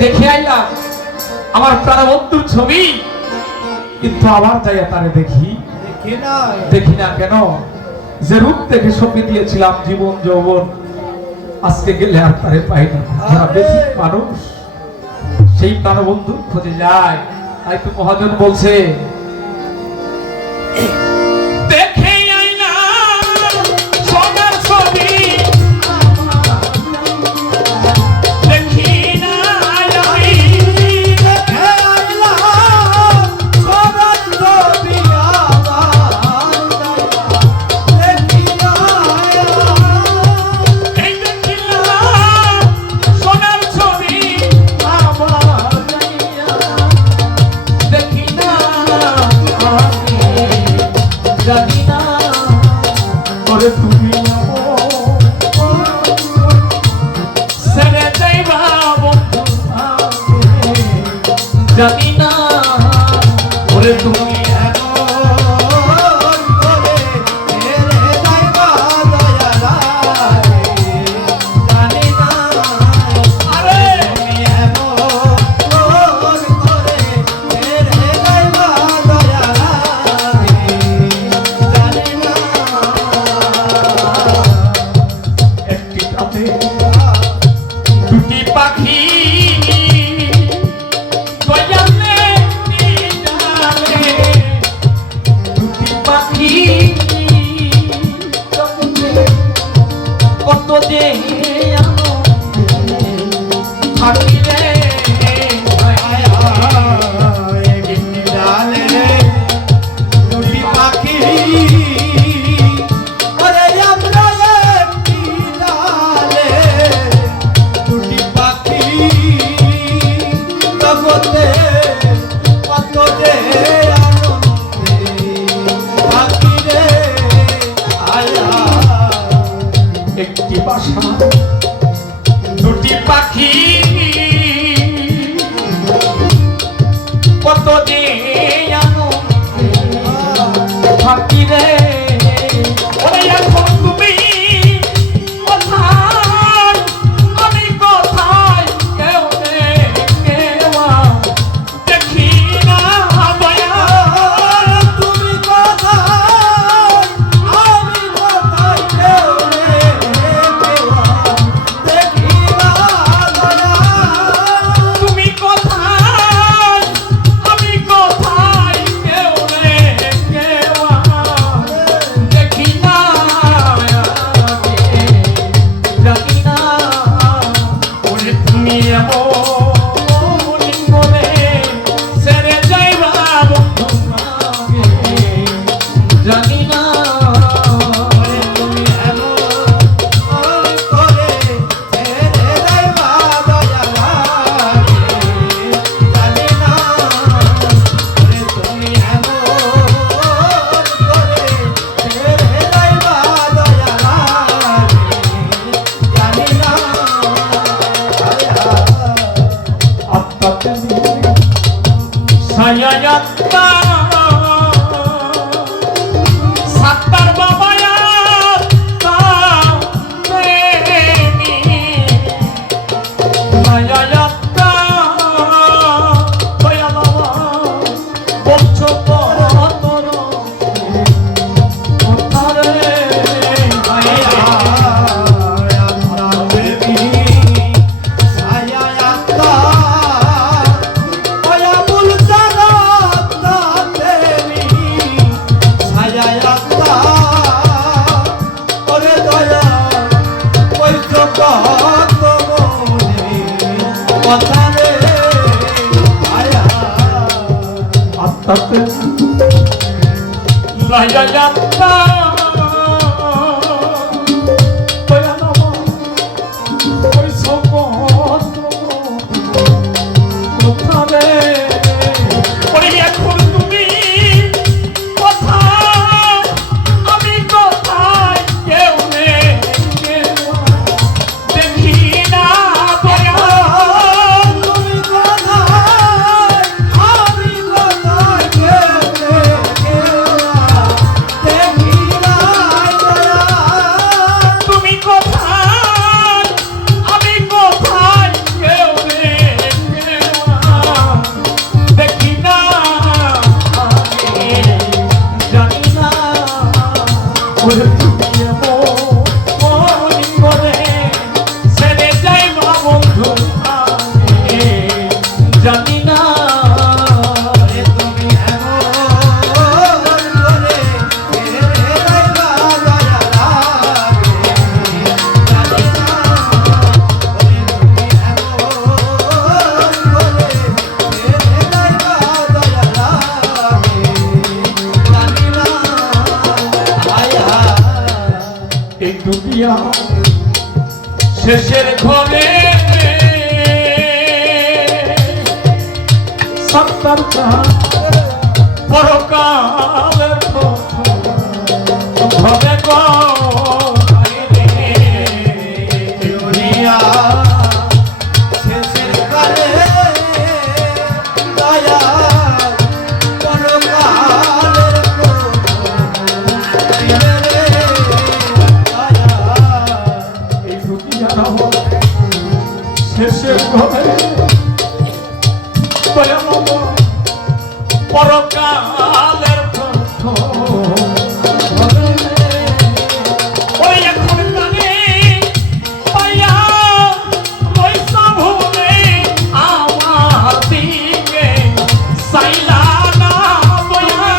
দেখে আইলাম আমার প্রাণবন্ধুর ছবি, কিন্তু আবার যাইয়া তারে দেখি না কেন? যে রূপ দেখে সঁপে দিয়েছিলাম জীবন যৌবন, আজকে গেলে আর তারে পাই না। যারা বেঠিক মানুষ সেই প্রাণবন্ধুর খোঁজে যায়। তাই তো মহাজন বলছে, দেখে আইলাম সোনার ছবি, দেখি না আমি, দেখে আইলাম সোনার ছবি, দেখি না এই দেখিলাম সোনার ছবি আমার, দেখি না জানি না ওরে তুমি ছেড়ে যাইবা বন্ধু, জানি না ওরে তুমি দুটি পাখি দয়ালে নিজালে, দুটি পাখি কত যে থাকিলে দুটি পাখি একটি বাসা দুটি পাখি কত যে থাকি রে। ওরে এখন তুমি কোথায়, আমি কোথায়, কেউ নেই, কেউ দেখি না দয়া, তুমি কোথায়, আমি কোথায়, কেউ নেই, কেউ দেখি না দয়া, তুমি কোথায়, আমি কোথায়, কেউ নেই, কেউ দেখি না, জানি না ওরে তুমি এমন করে ছেড়ে যাইবা বন্ধু, জানি না ওরে তুমি এমন করে ছেড়ে যাইবা দয়ালা, জানি না ওরে তুমি এমন করে ছেড়ে যাইবা দয়ালা, জানি না আত্মা ছায়া আত্মা সাত্তার বাবা আত্মা প্রেমী ছায়া আত্মা দয়া বাবা বলছো তোর কোথারে দুনিয়া শেষের ঘরে সত্তর পরকালের ঘরে গো দুনিয়া শেষের কালে দয়া পরকালের এই দুনিয়া শেষের ঘরে পরকালের ওই এখন কানে পাইয়া পয়সা ভুলে আমার দিকে সাইলা না বয়া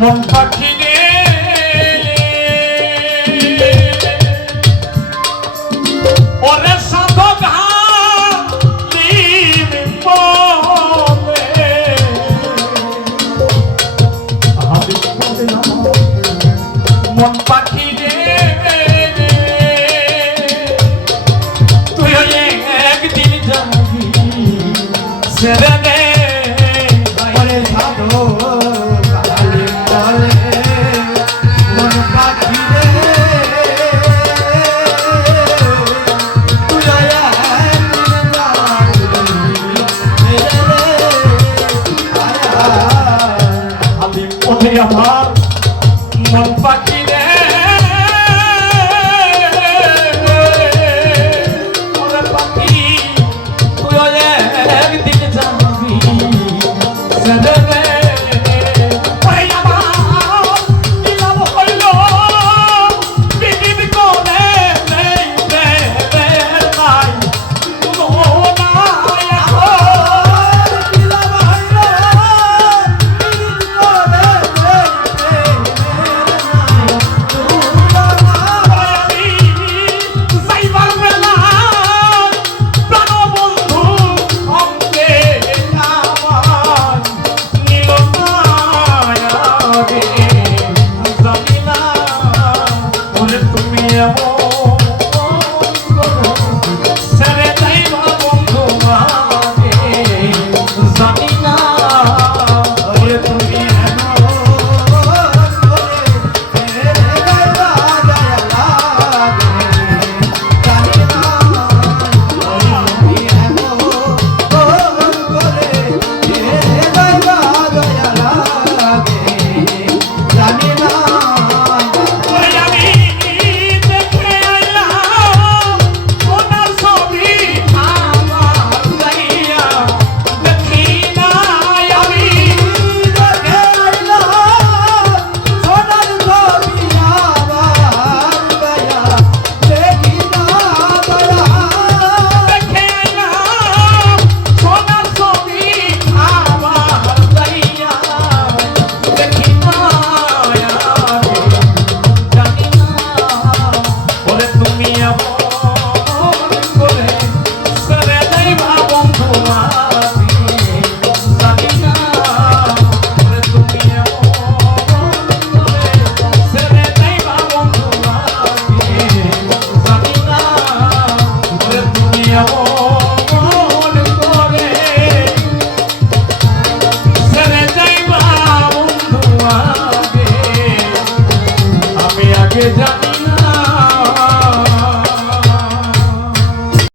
মন পাখি